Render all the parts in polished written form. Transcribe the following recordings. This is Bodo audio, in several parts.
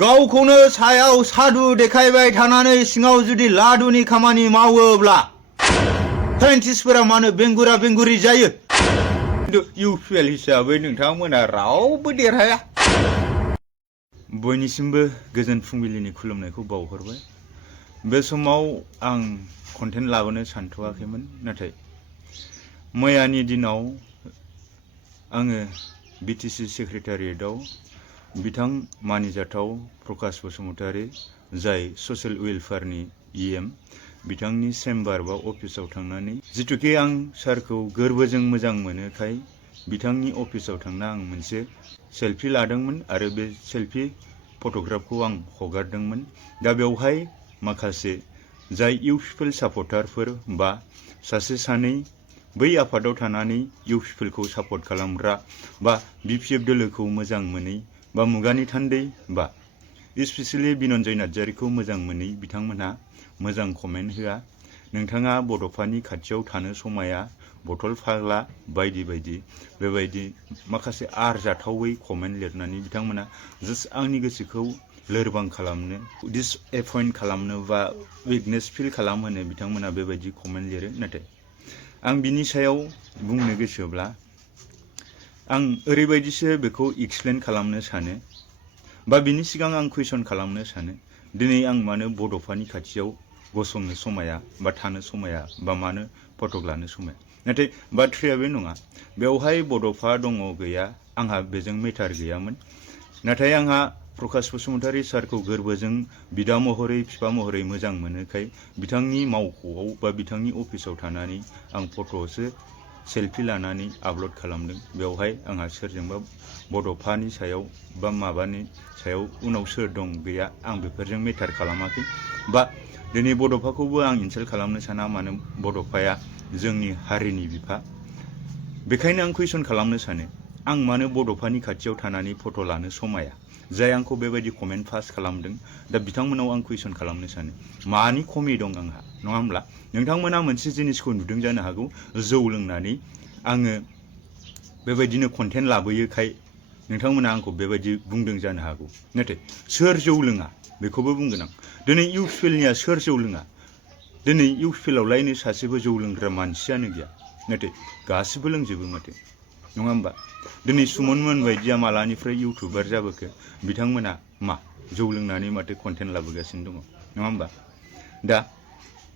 गावखौनो सायाव साधु देखायबाय थानानै सिङाव जुदि लादुनि खामानि मावोब्ला साइन्टिस्टफोरा मानो बेंगुरा बेंगुरि जायो खिन्थु इउपिएल हिसाबै नोंथांमोना रावबो देरहाया। बयनिसिमबो गोजोन फुंबिलिनि खुलुमनायखौ बावहरबाय। बे समाव आं कन्टेन्ट लाबोनो सानथ'वाखैमोन, नाथाय मैयानि दिनाव आङो बिटिसि सेक्रेटारियेटआव बिथां मानिजाथाव प्रकाश बसुमतारी, जाय ससियेल वेलफेयारनि इएम, बिथांनि चेम्बार बा अफिसाव थांनानै जिथुके आं सारखौ गोरबोजों मोजां मोनोखाय बिथांनि अफिसाव थांना आं मोनसे सेल्फि लादोंमोन आरो बे सेल्फि फट'ग्राफखौ आं हगारदोंमोन। दा बेवहाय माखासे जाय इउपिएल सापर्टारफोर बा सासे सानै बै आफादाव थानानै इउपिएलखौ सापर्ट खालामग्रा बा बिपिएफ दोलोखौ मोजां मोनै बा मुगानि थान्दै बा स्पेसियेलि बिनन्जय नार्जारिखौ मोजां मोनै बिथांमोनहा मोजां कमेन्ट होआ। नोंथाङा बड'फानि खाथियाव थानो समाया, बथल फाग्ला बायदि बायदि बेबायदि माखासे आरजाथावै कमेन्ट लिरनानै बिथांमोना जास्ट आंनि गोसोखौ लोरबां खालामनो, डिसएपइन्ट खालामनो बा उइकनेस फिल खालामहोनो बिथांमोना बेबायदि कमेन्ट लिरो। नाथाय आं बिनि सायाव बुंनो गोसोब्ला आं ओरैबायदिसो बेखौ एक्सप्लेन खालामनो सानो बा बिनि सिगां आं कुइसन खालामनो सानो, दिनै आं मानो बड'फानि खाथियाव गसंनो समाया बा थानो समाया बा मानो फटक लानो समाया। नाथाय बाथ्राया बे नङा, बेवहाय बड'फा दङ गैया आंहा बेजों मेटार गैयामोन। नाथाय आंहा प्रकाश बसुमतारी सारखौ गोरबोजों बिदा महरै बिफा महरै मोजां मोनोखाय बिथांनि मावख'आव बा बिथांनि अफिसाव थानानै आं फट'सो सेल्फि लानानै आपल'ड खालामदों। बेवहाय आंहा सोरजोंबा बड'फानि सायाव बा माबानि सायाव उनाव सोर दं गैया आं बेफोरजों मेटार खालामाखै बा दिनै बड'फाखौबो आं इनसाल्ट खालामनो साना, मानो बड'फाया जोंनि हारिनि बिफा। बेखायनो आं कुइसन खालामनो सानो, आं मानो बड'फानि खाथियाव थानानै फट' लानो समाया, जाय आंखौ बेबायदि कमेन्ट पास खालामदों। दा बिथांमोनाव आं कुइसन खालामनो सानो, मानि खमि दं आंहा, नङा होमब्ला? नोंथांमोना मोनसे जिनिसखौ नुदों जानो हागौ, जौ लोंनानै आङो बेबायदिनो कन्टेन्ट लाबोयोखाय नोंथांमोना आंखौ बेबायदि बुंदों जानो हागौ। नाथाय सोर जौ लोङा बेखौबो बुंगोन आं। दिनै इउपिएलनिया सोर जौ लोङा? दिनै इउपिएलावलायनो सासेबो जौ लोंग्रा मानसियानो गैया, नाथाय गासिबो लोंजोबो माथो, नङा होमबा? दिनै सुमनमोन बायदिया मालानिफ्राय इउटुबार जाबोखो? बिथांमोना मा जौ लोंनानै माथो कन्टेन्ट लाबोगासिनो दङ, नङा होमबा? दा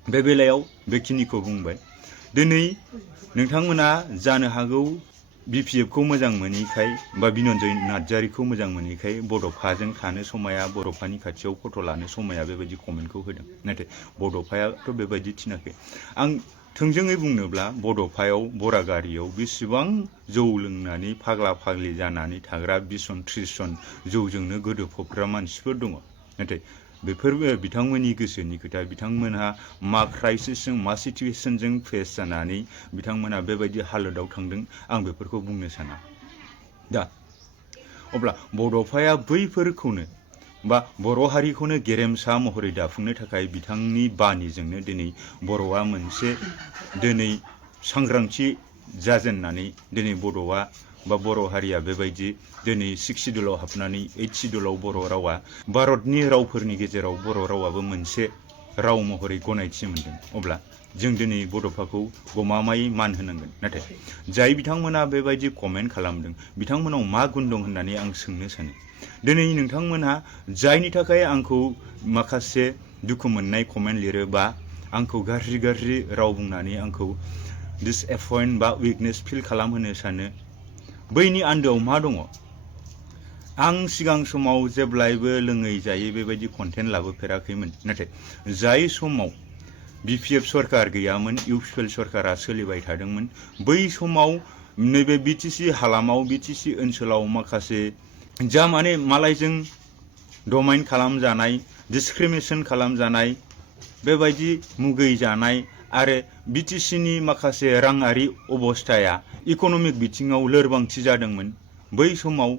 बे बेलायाव बेखिनिखौ बुंबाय। दिनै नोंथांमोना जानो हागौ बिपिएफखौ मोजां मोनैखाय बा बिनन्जय नार्जारिखौ मोजां मोनैखाय बड'फाजों थानो समाया, बड'फानि खाथियाव फट' लानो समाया बेबायदि कमेन्टखौ होदों। नाथाय बड'फायाथ' बेबायदि थिनाखै। आं थोंजोङै बुंनोब्ला बड'फायाव बरागारियाव बेसेबां जौ लोंनानै फाग्ला फाग्लि जानानै थाग्रा 20 जन 30 जन जौजोंनो गोदोफबग्रा मानसिफोर दङ। नाथाय बेफोरबो बिथांमोननि गोसोनि खोथा। बिथांमोनहा मा क्राइसिसजों मा सिचुवेसनजों फेस जानानै बिथांमोना बेबायदि हालोदाव थांदों आं बेफोरखौ बुंनो साना। दा अब्ला बड'फाया बैफोरखौनो बा बर' हारिखौनो गेरेमसा महरै दाफुंनो थाखाय बिथांनि बानिजोंनो दिनै बर'आ मोनसे दिनै सांग्रांथि जाजेननानै दिनै बड'आ बा बर' हारिया बेबायदि दिनै 6 सिडुलाव हाबनानै 8 सिडुलाव बर' रावा भारतनि रावफोरनि गेजेराव बर' रावाबो मोनसे राव महरै गनायथि मोनदों। अब्ला जों दिनै बड'फाखौ गमामायै मान होनांगोन। नाथाय जाय बिथांमोना बेबायदि कमेन्ट खालामदों बिथांमोनाव मा गुन दं होननानै आं सोंनो सानो। दिनै नोंथांमोनहा जायनि थाखाय आंखौ माखासे दुखु मोननाय कमेन्ट लिरो बा आंखौ गाज्रि गाज्रि राव बुंनानै आंखौ डिसएपइन्ट बा उइकनेस फिल खालामहोनो सानो, बैनि आन्दोआव मा दङ? आं सिगां समाव जेब्लायबो लोङै जायै बेबायदि कन्टेन्ट लाबोफेराखैमोन। नाथाय जाय समाव बिपिएफ सरकार गैयामोन, इउपिएल सरकारा सोलिबाय थादोंमोन, बै समाव नैबे बिटिसि हालामाव बिटिसि ओनसोलाव माखासे जा माने मालायजों डमाइन खालामजानाय, डिसक्रिमिनेसन खालामजानाय, बेबायदि मुगै जानाय आरो बिटिसिनि माखासे राङारि अबस्थाया इक'नमिक बिथिङाव लोरबांथि जादोंमोन। बै समाव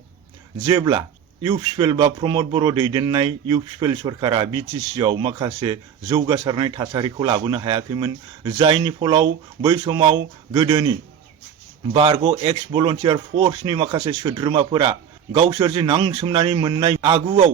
जेब्ला इउपिएल बा प्रमद बर' दैदेननाय इउपिएल सरकारा बिटिसिआव माखासे जौगासारनाय थासारिखौ लाबोनो हायाखैमोन, जायनि फलाव बै समाव गोदोनि बारग' एक्स भलन्टियार फर्सनि माखासे सोद्रोमाफोरा गावसोर जे नांसोमनानै मोननाय आगुआव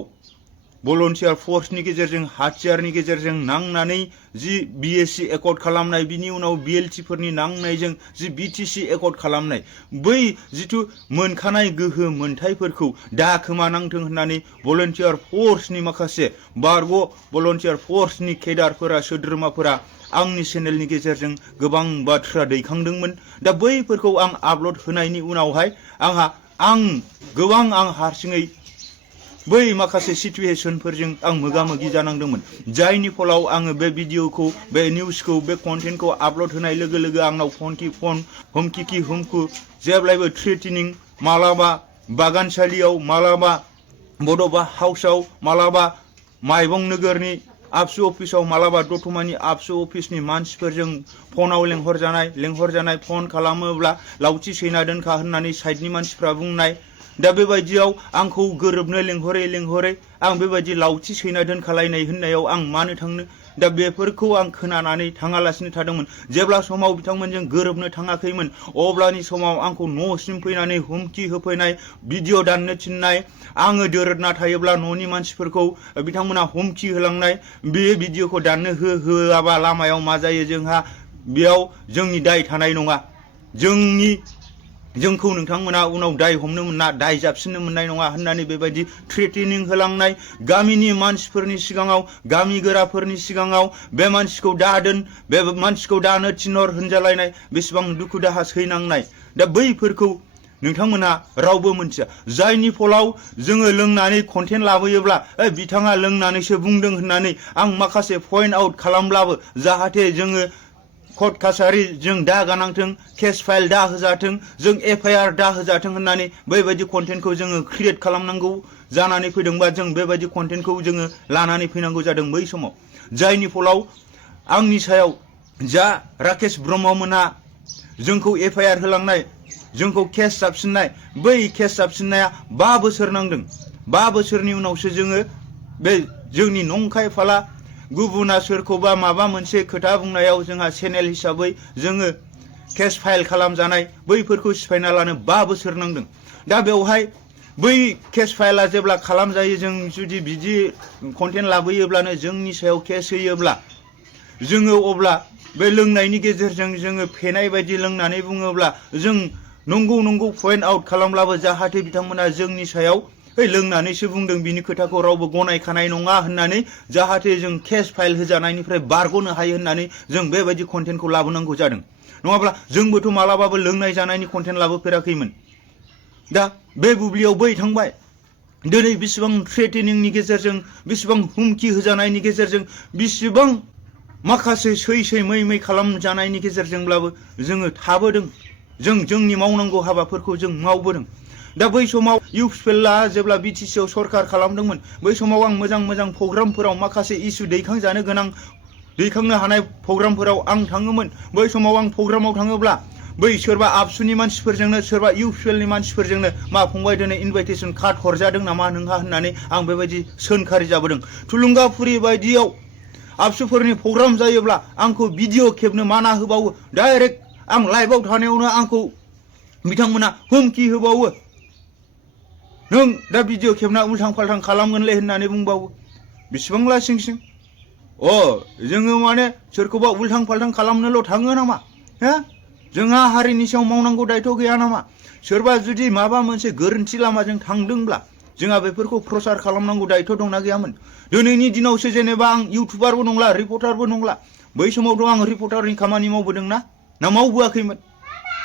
भलन्टियार फर्सनि गेजेरजों हाथियारनि गेजेरजों नांनानै जि BSc एकर्ड खालामनाय बिनि उनाव BLT फोरनि नांनायजों जि BTC एकर्ड खालामनाय बै जिथु मोनखानाय गोहो मोनथायफोरखौ दा खोमानांथों होननानै भलन्टियार फर्सनि माखासे बारग' भलन्टियार फर्सनि केडारफोरा सोद्रोमाफोरा आंनि चेनेलनि गेजेरजों गोबां बाथ्रा दैखांदोंमोन। दा बैफोरखौ आं आपल'ड होनायनि उनावहाय आं हारसिङै बै माखासे सिचुएशनफोरजों आं मोगा-मोगि जानांदोंमोन जायनि फलाव आङो बे भिडिअखौ बे निउसखौ बे कन्टेन्टखौ आपल'ड होनाय लोगो लोगो आंनाव फन हुमखु जेब्लायबो थ्रेटेनिं मालाबा बागानसालियाव मालाबा बड'फा हाउसआव मालाबा माइबं नोगोरनि आबसु अफिसाव मालाबा दतमानि आबसु अफिसनि मानसिफोरजों फनाव लेंहरजानाय फन खालामोब्ला लावथि सैना दोनखा होननानै साइडनि मानसिफ्रा बुंनाय। दा बेबायदियाव आंखौ गोरोबनो लेंहरै आं बेबायदि लावथि सैना दोनखालायनाय होननायाव आं मानो थांनो। दा बेफोरखौ आं खोनानानै थाङालासिनो थादोंमोन। जेब्ला समाव बिथांमोनजों गोरोबनो थाङाखैमोन अब्लानि समाव आंखौ न'सिम फैनानै हुमखि होफैनाय भिडिअ दाननो थिननाय आङो दोरोदना थायोब्ला न'नि मानसिफोरखौ बिथांमोना हुमखि होलांनाय बे भिडिअखौ दाननो होआबा लामायाव मा जायो जोंहा बेयाव जोंनि दाय थानाय नङा जोंखौ नोंथांमोना उनाव दाय हमनो मोना दाय जाबसिननो मोननाय नङा होननानै बेबायदि थ्रेटेनिं होलांनाय गामिनि मानसिफोरनि सिगाङाव गामि गोराफोरनि सिगाङाव बे मानसिखौ दादोन बे मानसिखौ दानो थिनहर होनजालायनाय बेसेबां दुखु दाहा सैनांनाय। दा बैफोरखौ नोंथांमोना रावबो मोनथिया जायनि फलाव जोङो लोंनानै कन्टेन्ट लाबोयोब्ला बिथाङा लोंनानैसो बुंदों होननानै आं माखासे पइन्ट आउट खालामब्लाबो जाहाथे जोङो कर्ट कासारि जों दा गानांथों केस फाइल दा होजाथों जों FIR दा होजाथों होननानै बैबायदि कन्टेन्टखौ जोङो क्रिएट खालामनांगौ जानानै फैदोंबा जों बेबायदि कन्टेन्टखौ जोङो लानानै फैनांगौ जादों बै समाव जायनि फलाव आंनि सायाव जा राकेश ब्रह्ममोनहा जोंखौ FIR होलांनाय जोंखौ केस जाबसिननाय बै केस जाबसिननाया 5 बोसोर नांदों। 5 बोसोरनि उनावसो जोङो बे जोंनि नंखाय फाला गुबुना सोरखौबा माबा मोनसे खोथा बुंनायाव जोंहा चेनेल हिसाबै जोङो केस फाइल खालामजानाय बैफोरखौ सिफायना लानो 5 बोसोर नांदों। दा बेवहाय बै केस फाइला जेब्ला खालामजायो जों जुदि बिदि कन्टेन्ट लाबोयोब्लानो जोंनि सायाव केस होयोब्ला जोङो अब्ला बे लोंनायनि गेजेरजों जोङो फेनाय बायदि लोंनानै बुङोब्ला जों नंगौ पइन्ट आउट खालामब्लाबो जाहाथे बिथांमोना जोंनि सायाव लोंनानैसो बुंदों बिनि खोथाखौ रावबो गनायखानाय नङा होननानै जाहाथे जों केस फाइल होजानायनिफ्राय बारग'नो हायो होननानै जों बेबायदि कन्टेन्टखौ लाबोनांगौ जादों। नङाब्ला जोंबोथ' मालाबाबो लोंनाय जानायनि कन्टेन्ट लाबोफेराखैमोन। दा बे बुब्लियाव बै थांबाय दिनै बेसेबां थ्रेटेनिंनि गेजेरजों बेसेबां हुमखि होजानायनि गेजेरजों बेसेबां माखासे सै मै खालामजानायनि गेजेरजोंब्लाबो जोङो थाबोदों जोंनि मावनांगौ हाबाफोरखौ जों मावबोदों। दा बै समाव इउपिएलआ जेब्ला BTCआव सरखार खालामदोंमोन बै समाव आं मोजां प्रग्रामफोराव माखासे इस्यु दैखांनो हानाय प्रग्रामफोराव आं थाङोमोन। बै समाव आं प्रग्रामाव थाङोब्ला बै सोरबा आबसुनि मानसिफोरजोंनो सोरबा इउपिएलनि मानसिफोरजोंनो मा फंबाय दिनै इनभाइटेसन कार्ड हरजादों नामा नोंहा होननानै आं बेबायदि सोंखारि जाबोदों। थुलुंगाफुरि बायदियाव आबसुफोरनि प्रग्राम जायोब्ला आंखौ भिडिअ खेबनो माना होबावो डाइरेक्ट आं लाइभआव थानायावनो आंखौ बिथांमोना हुमखि होबावो नों दा भिडिअ खेबना उल्थां फाल्थां खालामगोनलै होननानै बुंबावो। बेसेबां लासिंसिं जोङो माने सोरखौबा उल्थां फाल्थां खालामनोल' थाङो नामा जोंहा हारिनि सायाव मावनांगौ दायथ' गैया नामा? सोरबा जुदि माबा मोनसे गोरोन्थि लामाजों थांदोंब्ला जोंहा बेफोरखौ प्रसार खालामनांगौ दायथ' दंना गैयामोन? दिनैनि दिनावसो जेनेबा आं इउटुबारबो नंला रिपर्टारबो नंला बै समावथ' आं रिपर्टारनि खामानि मावबोदों ना मावबोआखैमोन?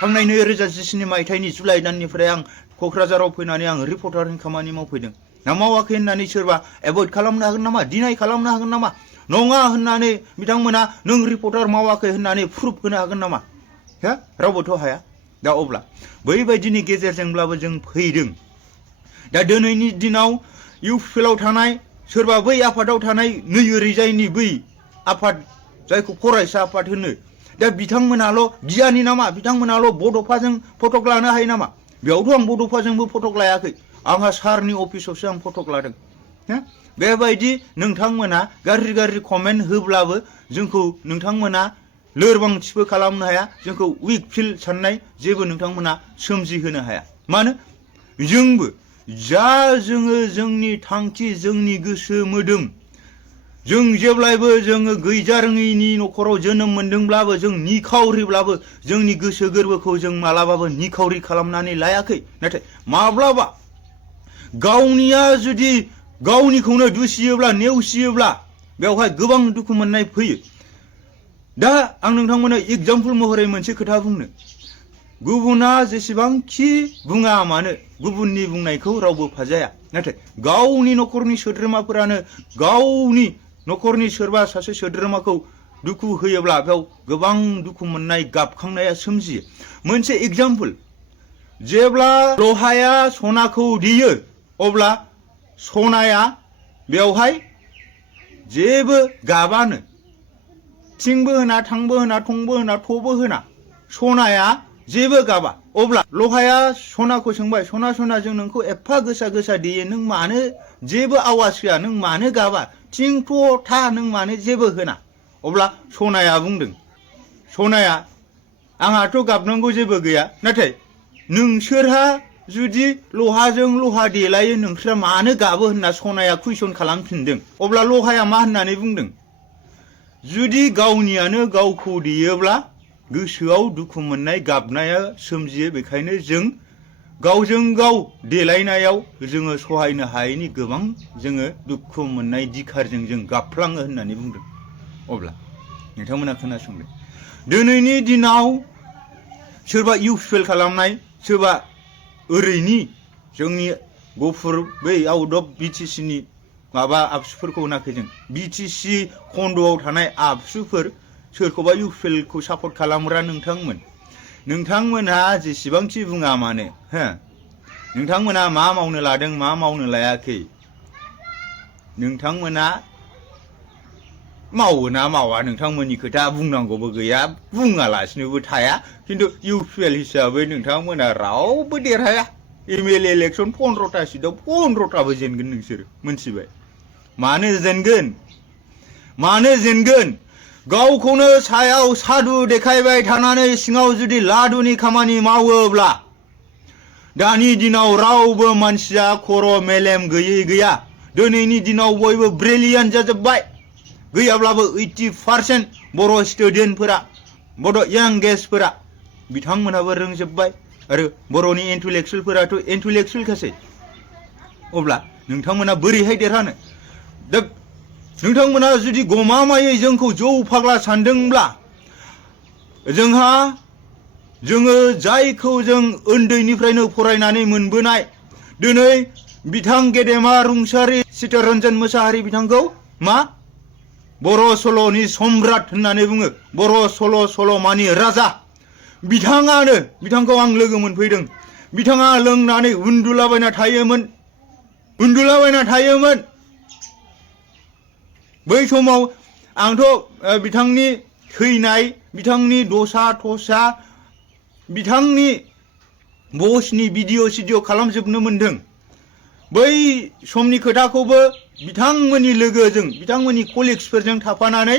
थांनाय 2017 मायथाइनि जुलाइ दाननिफ्राय आं क'क्राझाराव फैनानै आं रिपर्टारनि खामानि मावफैदों ना मावाखै होननानै सोरबा एभयड खालामनो हागोन नामा डिनाय खालामनो हागोन नामा? नङा होननानै बिथांमोना नों रिपर्टार मावाखै होननानै प्रुफ होनो हागोन नामा? रावबोथ' हाया। दा अब्ला बैबायदिनि गेजेरजोंब्लाबो जों फैदों। दा दिनैनि दिनाव इउपिएलआव थानाय सोरबा बै आफादाव थानाय नै ओरैजायनि बै आफाद जायखौ फरायसा आफाद होनो दा बिथांमोनाल' गियानि नामा? बिथांमोनाल' बड'फाजों फटक लानो हायो नामा? बेयावथ' आं बड'फाजोंबो फटक लायाखै आंहा सारनि अफिसावसो आं फटक लादों। बेबायदि नोंथांमोना गाज्रि कमेन्ट होब्लाबो जोंखौ नोंथांमोना लोरबांथिबो खालामनो हाया जोंखौ उइक फिल साननाय जेबो नोंथांमोना सोमजिहोनो हाया। मानो जोंबो जा जोङो जोंनि थांखि जोंनि गोसो मोदोम जों जेब्लायबो जोङो गैजारोङैनि न'खराव जोनोम मोनदोंब्लाबो जों निखावरिब्लाबो जोंनि गोसो गोरबोखौ जों मालाबाबो निखावरि खालामनानै लायाखै नाथाय माब्लाबा गावनिया जुदि गावनिखौनो दुसियोब्ला नेवसियोब्ला बेवहाय गोबां दुखु मोननाय फैयो दा आं नोंथांमोननो एग्जाम्पल महरै मोनसे खोथा बुंनो गुबुना जेसेबांखि बुङा मानो गुबुननि बुंनायखौ रावबो फाजाया नाथाय गावनि न'खरनि सोद्रोमाफोरानो गावनि न'खरनि सोरबा सासे सोद्रोमाखौ दुखु होयोब्ला बेयाव गोबां दुखु मोननाय गाबखांनाया सोमजियो मोनसे एग्जाम्पल जेब्ला लहाया सनाखौ देयो अब्ला सनाया बेवहाय जेबो गाबानो थिंबो होना थांबो होना थंबो होना थबो होना सनाया जेबो गाबा अब्ला लहाया सनाखौ सोंबाय सना जों नोंखौ एफा गोसा गोसा देयो नों मानो जेबो आवाज होआ नों मानो गाबा थिं थ था नों मानो जेबो होना अब्ला सनाया बुंदों सनाया आंहाथ' गाबनांगौ जेबो गैया नाथाय नोंसोरहा जुदि लहाजों लहा देलायो नोंसोरा मानो गाबो होनना सनाया कुइसन खालामफिनदों अब्ला लहाया मा होननानै बुंदों जुदि गावनियानो गावखौ देयोब्ला गोसोआव दुखु मोननाय गाबनाया सोमजियो बेखायनो जों गावजों गाव देलायनायाव जोङो सहायनो हायैनि गोबां जोङो दुखु मोननाय दिखारजों जों गाबफ्लाङो होननानै बुंदों अब्ला नोंथांमोना खोनासंदो दिनैनि दिनाव सोरबा इउसुएल खालामनाय सोरबा ओरैनि जोंनि गफुर बै आउट अफ BTC नि माबा आबसुफोरखौ होनाखै जों BTC खन्द'आव थानाय आबसुफोर सोरखौबा इउसुएलखौ सापर्ट खालामग्रा नोंथांमोनहा जेसेबांखि बुङा मानो हो नोंथांमोना मा मावनो लादों मा मावनो लायाखै नोंथांमोना मावो ना मावा नोंथांमोननि खोथा बुंनांगौबो गैया बुङालासिनोबो थाया खिन्थु इउसुएल हिसाबै नोंथांमोना रावबो देरहाया MLA इलेक्सन 15टा सिटआव 15टाबो जेनगोन नोंसोरो मोनथिबाय मानो जेनगोन गावखौनो सायाव साधु देखायबाय थानानै सिङाव जुदि लादुनि खामानि मावोब्ला दानि दिनाव रावबो मानसिया खर' मेलेम गैया दिनैनि दिनाव बयबो ब्रिलियान्ट जाजोब्बाय गैयाब्लाबो 80% बर' स्टुडेन्टफोरा बर' यांगेस्टफोरा बिथांमोनाबो रोंजोब्बाय आरो बर'नि इन्टेलेक्सुयेलफोराथ' इन्टेलेक्सुयेलखासै अब्ला नोंथांमोना बोरैहाय देरहानो दा नोंथांमोना जुदि गमामायै जोंखौ जौ फाग्ला सानदोंब्ला जोङो जायखौ जों उन्दैनिफ्रायनो फरायनानै मोनबोनाय दिनै बिथां गेदेमा रुंसारि चित्तरन्जन मोसाहारि बिथांखौ मा बर' सल'नि सम्राट होननानै बुङो बर' सल'मानि राजा बिथांखौ आं लोगो मोनफैदों बिथाङा लोंनानै उन्दुलाबायना थायोमोन बै समाव आंथ' बिथांनि थैनाय बिथांनि दसा थसा बिथांनि बसनि भिडिअ खालामजोबनो मोनदों बै समनि खोथाखौबो बिथांमोननि लोगोजों बिथांमोननि कलिग्सफोरजों थाफानानै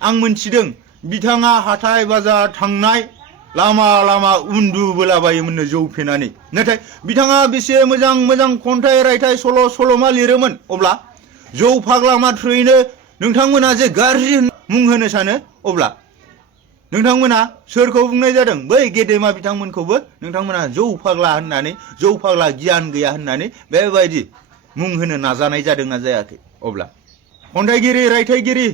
आं मोनथिदों बिथाङा हाथाय बाजार थांनाय लामा उन्दुबोलाबायोमोननो जौ फेनानै नाथाय बिथाङा बेसे मोजां खन्थाइ रायथाइ सल'मा लिरोमोन अब्ला जौ फाग्ला माथ्रयैनो नोंथांमोना जे गाज्रि मुं होनो सानो अब्ला नोंथांमोना सोरखौ बुंनाय जादों बै गेदेमा बिथांमोनखौबो नोंथांमोना जौ फाग्ला होननानै जौ फाग्ला गियान गैया होननानै बेबायदि मुं होनो नाजानाय जादोंना जायाखै अब्ला खन्थाइगिरि रायथाइगिरि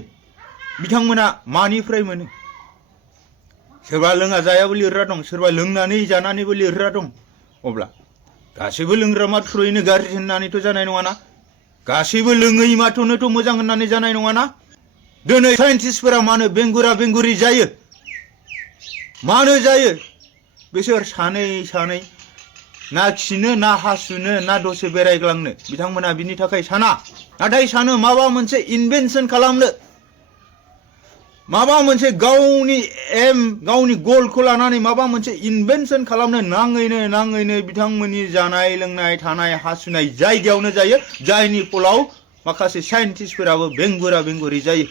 बिथांमोना मानिफ्राय मोनो सोरबा लोङा जायाबो लिरग्रा दं सोरबा लोंनानै जानानैबो लिरग्रा दं अब्ला गासैबो लोंग्रा माथ्रयैनो गाज्रि होननानैथ' जानाय नङाना गासैबो लोङै माथ्रनोथ' मोजां होननानै जानाय नङाना दिनै साइन्टिस्टफोरा मानो बेंगुरि जायो मानो जायो बिसोर सानै ना खिनो ना हासुनो ना दसे बेरायग्लांनो बिथांमोना बिनि थाखाय साना नाथाय सानो माबा मोनसे इनभेन्सन खालामनो माबा मोनसे गावनि एम गावनि गोलखौ लानानै माबा मोनसे इनभेन्सन खालामनो नाङैनो बिथांमोननि जानाय लोंनाय थानाय हासुनाय जायगायावनो जायो जायनि फलाव माखासे साइन्टिस्टफोराबो बेंगुरि जायो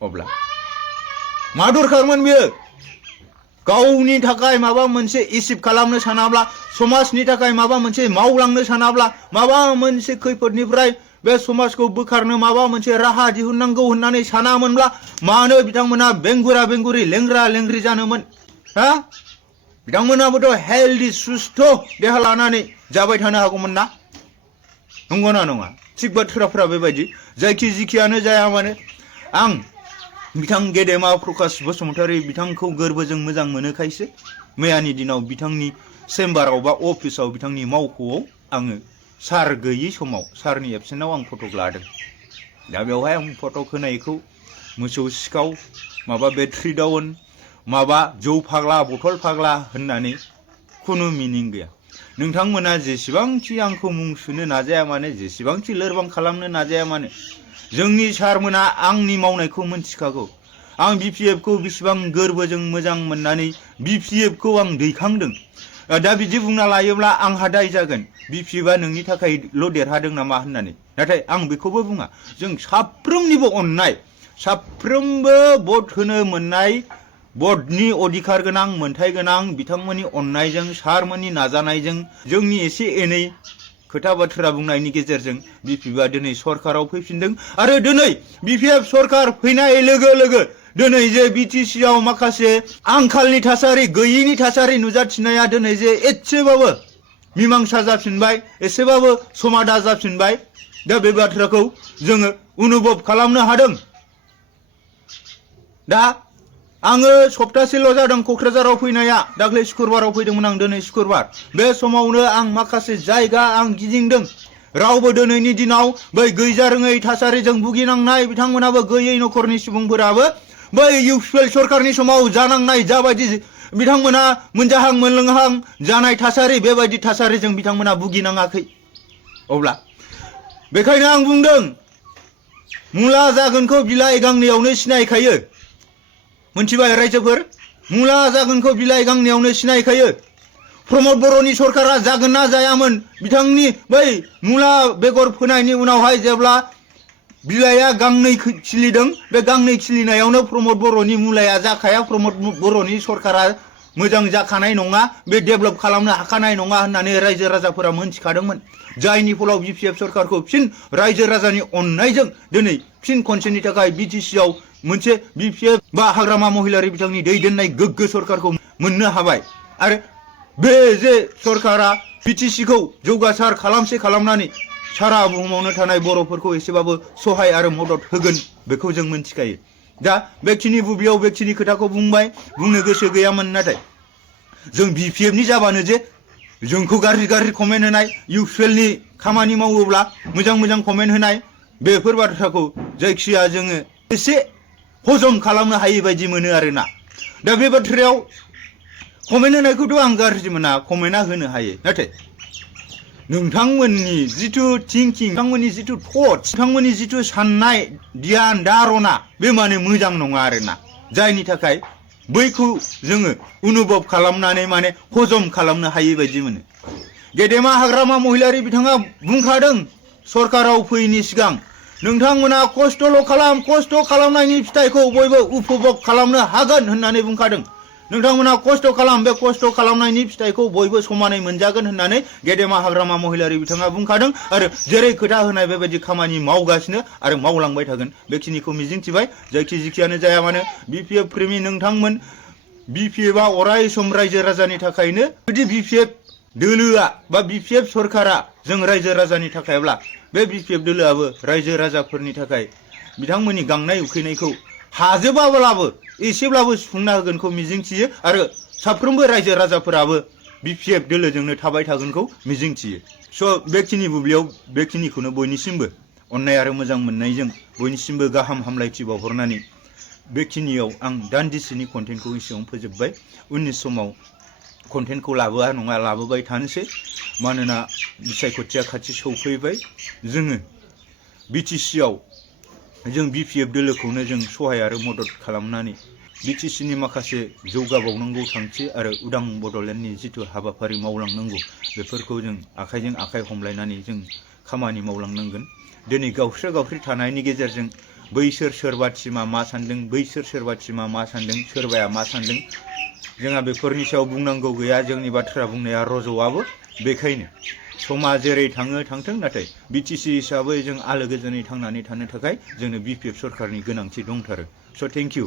अब्ला मा दरखारमोन बियो गावनि थाखाय माबा मोनसे एचिभ खालामनो सानाब्ला समाजनि थाखाय माबा मोनसे मावलांनो सानाब्ला माबा मोनसे खैफोदनिफ्राय बे समाजखौ बोखारनो माबा मोनसे राहा दिहुननांगौ होननानै सानामोनब्ला मानो बिथांमोना बेंगुरा बेंगुरि लेंग्रा लेंग्रि जानोमोन हा बिथांमोनाबोथ' हेल्दी सुस्थ' देहा लानानै जाबाय थानो हागौमोन ना नंगौना नङा थिग बाथ्राफोरा बेबायदि जायखि जिखियानो जाया मानो आं बिथां गेदेमा प्रकाश बसुमतारी बिथांखौ गोरबोजों मोजां मोनोखायसो मैयानि दिनाव बिथांनि चेम्बाराव बा अफिसाव बिथांनि मावख'आव आङो सार गैयै समाव सारनि एबसेन्टआव आं फटक लादों दा बेवहाय आं फटक होनायखौ मोसौ सिखाव माबा बेट्रि डाउन माबा जौ फाग्ला बथल फाग्ला होननानै खुनु मिनिं गैया नोंथांमोना जेसेबांखि आंखौ मुं सुनो नाजाया मानो जेसेबांखि लोरबां खालामनो नाजाया मानो जोंनि सारमोना आंनि मावनायखौ मोनथिखागौ आं बिपिएफखौ बेसेबां गोरबोजों मोजां मोननानै बिपिएफखौ आं दैखांदों दा बिदि बुंना लायोब्ला आंहा दाय जागोन बिपिएफआ नोंनि थाखायल' देरहादों नामा होननानै नाथाय आं बेखौबो बुङा जों साफ्रोमनिबो अननाय साफ्रोमबो भट होनो मोननाय भटनि अधिकार गोनां मोन्थाय गोनां बिथांमोननि अननायजों सारमोननि नाजानायजों जोंनि एसे एनै खोथा बाथ्रा बुंनायनि गेजेरजों बिपिएफआ दिनै सरकाराव फैफिनदों आरो दिनै बिपिएफ सरकार फैनाय लोगो लोगो दिनै जे बिटिसिआव माखासे आंखालनि थासारि गैयिनि थासारि नुजाथिनाया दिनै जे एसेबाबो मीमांसा जाफिनबाय एसेबाबो समाधा जाफिनबाय दा बे बाथ्राखौ जोङो अनुभब खालामनो हादों दा आङो सप्तासेल' जादों क'क्राझाराव फैनाया दाख्लै शुक्रबाराव फैदोंमोन आं दिनै शुक्रबार बे समावनो आं माखासे जायगा आं गिदिंदों रावबो दिनैनि दिनाव बै गैजारोङै थासारिजों भुगिनांनाय बिथांमोनाबो गैयै नखरनि सुबुंफोराबो बै इउपिएल सरकारनि समाव जानांनाय जाबायदि बिथांमोना मोनजाहां मोनलोंहां जानाय थासारि बेबायदि थासारिजों बिथांमोना भुगिनाङाखै अब्ला बेखायनो आं बुंदों मुला जागोनखौ बिलाइ गांनैयावनो सिनायखायो मोनथिबाय रायजोफोर मुला जागोनखौ बिलाइ गांनैयावनो सिनायखायो प्रमद बर'नि सरकारा जागोन ना जायामोन बिथांनि बै मुला बेगर फोनायनि उनावहाय जेब्ला बिलाइया गांनै खिलिदों बे गांनै खिलिनायावनो प्रमद बर'नि मुलाया जाखाया प्रमद बर'नि सरकारा मोजां जाखानाय नङा बे डेभेलप खालामनो हाखानाय नङा होननानै रायजो राजाफोरा मोनथिखादोंमोन जायनि फलाव बिपिएफ सरकारखौ फिन रायजो राजानि अननायजों दिनै फिन खनसेनि थाखाय बिटिसिआव मोनसे बिपिएफ बा हाग्रामा महिलारि बिथांनि दैदेननाय गोग्गो सरकारखौ मोननो हाबाय आरो बे जे सरकारा बिटिसिखौ जौगासार खालामसे खालामनानै सारा बुहुमावनो थानाय बर'फोरखौ एसेबाबो सहाय आरो मदद होगोन बेखौ जों मोनथिखायो दा बेखिनि बुब्लियाव बेखिनि खोथाखौ बुंबाय बुंनो गोसो गैयामोन नाथाय जों बिपिएफनि जाबानो जे जोंखौ गाज्रि गाज्रि कमेन्ट होनाय इउपिएलनि खामानि मावोब्ला मोजां मोजां कमेन्ट होनाय बेफोर बाथ्राखौ जायखिया जोङो एसे हजम खालामनो हायै बायदि मोनो आरोना दा बे बाथ्रायाव कमेन्ट होनायखौथ' आं गाज्रि मोना कमेन्टआ होनो हायो नाथाय नोंथांमोननि जिथु थिंकिं नोंथांमोननि जिथु थट्स नोंथांमोननि जिथु साननाय ध्यान धारना बे माने मोजां नङा आरोना जायनि थाखाय बैखौ जोङो अनुभब खालामनानै माने हजम खालामनो हायै बायदि मोनो गेदेमा हाग्रामा महिलारि बिथाङा बुंखादों सरकाराव फैयैनि सिगां नोंथांमोना खस्थ'ल' खालाम खस्थ' खालामनायनि फिथाइखौ बयबो उपभोग खालामनो हागोन होननानै बुंखादों नोंथांमोना खस्थ' खालाम बे खस्थ' खालामनायनि फिथाइखौ बयबो समानै मोनजागोन होननानै गेदेमा हाग्रामा महिलारि बिथाङा बुंखादों आरो जेरै खोथा होनाय बेबायदि खामानि मावगासिनो आरो मावलांबाय थागोन बेखिनिखौ मिजिंथिबाय जायखि जिखियानो जाया मानो बिपिएफ प्रेमि नोंथांमोन बिपिएफआ अराय सम रायजो राजानि थाखायनो जुदि बिपिएफ दोलोआ बा बिपिएफ सरकारा जों रायजो राजानि थाखायब्ला बे बिपिएफ दोलोआबो रायजो राजाफोरनि थाखाय बिथांमोननि गांनाय उखैनायखौ हाजोबाब्लाबो एसेब्लाबो सुफुंना होगोनखौ मिजिंथियो आरो साफ्रोमबो रायजो राजाफोराबो बिपिएफ दोलोजोंनो थाबाय थागोनखौ मिजिंथियो स' बेखिनि बुब्लियाव बेखिनिखौनो बयनिसिमबो अननाय आरो मोजां मोननायजों बयनिसिमबो गाहाम हामलायथि बावहरनानै बेखिनियाव आं दान्दिसेनि कन्टेन्टखौ एसेयावनो फोजोबबाय उननि समाव कन्टेन्टखौ लाबोआ नङा लाबोबाय थानोसै मानोना बिसायख'थिया खाथि सौफैबाय जोङो बिटिसिआव जों बिपिएफ दोलोखौनो जों सहाय आरो मदद खालामनानै बिटिसिनि माखासे जौगाबावनांगौ थांखि आरो उदां बड'लेण्डनि जिथु हाबाफारि मावलांनांगौ बेफोरखौ जों आखाइजों आखाइ हमलायनानै जों खामानि मावलांनांगोन दिनै गावस्रा गावस्रि थानायनि गेजेरजों बैसोर सोरबा टिमा मा सानदों, बैसोर सोरबा टिमा मा सानदों, सोरबाया मा सानदों, जोंहा बेफोरनि सायाव बुंनांगौ गैया। जोंनि बाथ्रा बुंनाया रज'आबो। बेखायनो समा जेरै थाङो थांथों, नाथाय बिटिसि हिसाबै जों आलो गोजोनै थांनानै थानो थाखाय जोंनो बिपिएफ सरकारनि गोनांथि दंथारो। स' थेंक इउ।